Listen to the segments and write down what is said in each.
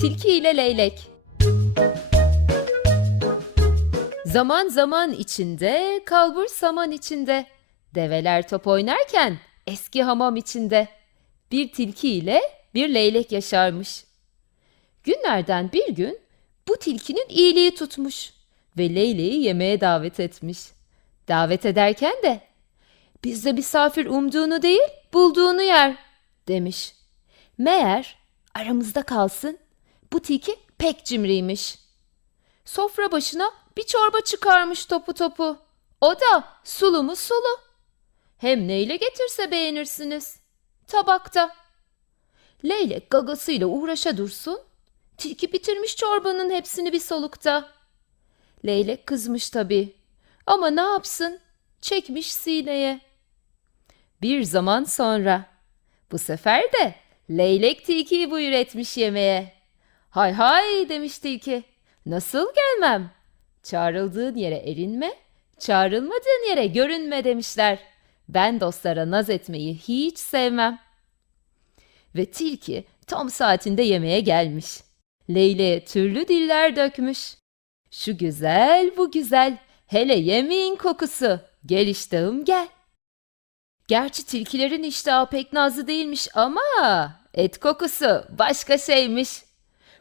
Tilki ile Leylek Zaman zaman içinde, kalbur saman içinde. Develer top oynarken eski hamam içinde. Bir tilki ile bir leylek yaşarmış. Günlerden bir gün bu tilkinin iyiliği tutmuş ve leyleği yemeğe davet etmiş. Davet ederken de bizde misafir umduğunu değil bulduğunu yer demiş. Meğer aramızda kalsın bu tilki pek cimriymiş. Sofra başına bir çorba çıkarmış topu topu. O da sulu mu sulu. Hem neyle getirse beğenirsiniz. Tabakta. Leylek gagasıyla uğraşa dursun. Tilki bitirmiş çorbanın hepsini bir solukta. Leylek kızmış tabii. Ama ne yapsın? Çekmiş sineye. Bir zaman sonra. Bu sefer de leylek tilkiyi buyur etmiş yemeğe. Hay hay demiş tilki. Nasıl gelmem? Çağrıldığın yere erinme, çağrılmadığın yere görünme demişler. Ben dostlara naz etmeyi hiç sevmem. Ve tilki tam saatinde yemeğe gelmiş. Leyleğe türlü diller dökmüş. Şu güzel bu güzel, hele yemeğin kokusu, gel iştahım gel. Gerçi tilkilerin iştahı pek nazlı değilmiş ama et kokusu başka şeymiş.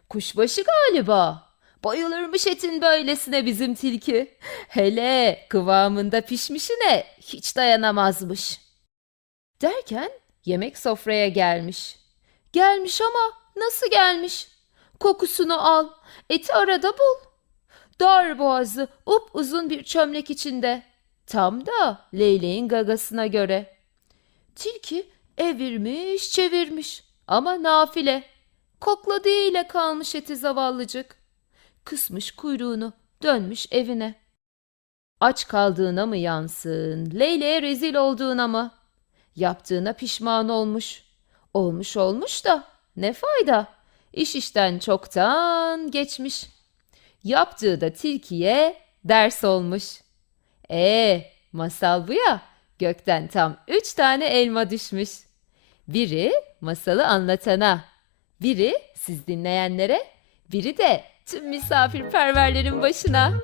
Kuşbaşı galiba. Bayılırmış etin böylesine bizim tilki. Hele kıvamında pişmişine hiç dayanamazmış. Derken yemek sofraya gelmiş. Gelmiş ama nasıl gelmiş? Kokusunu al, eti arada bul. Dar boğazı up uzun bir çömlek içinde. Tam da leyleğin gagasına göre. Tilki evirmiş çevirmiş ama nafile. Kokladığı ile kalmış eti zavallıcık. Kısmış kuyruğunu dönmüş evine. Aç kaldığına mı yansın, Leyle'ye rezil olduğuna mı? Yaptığına pişman olmuş. Olmuş olmuş da ne fayda? İş işten çoktan geçmiş. Yaptığı da tilkiye ders olmuş. Ee, masal bu ya. Gökten tam üç tane elma düşmüş. Biri masalı anlatana, biri siz dinleyenlere, biri de tüm misafirperverlerin başına.